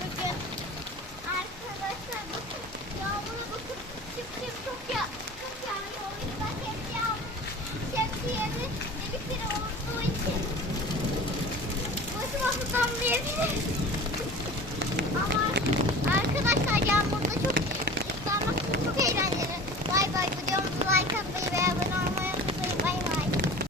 Bugün arkadaşlar bakın yağmura bakın. Şimdi çok yağmur oluyor. Ben şemsiye aldım. Şemsiyemi delikleri olduğu için başıma damlayabilir.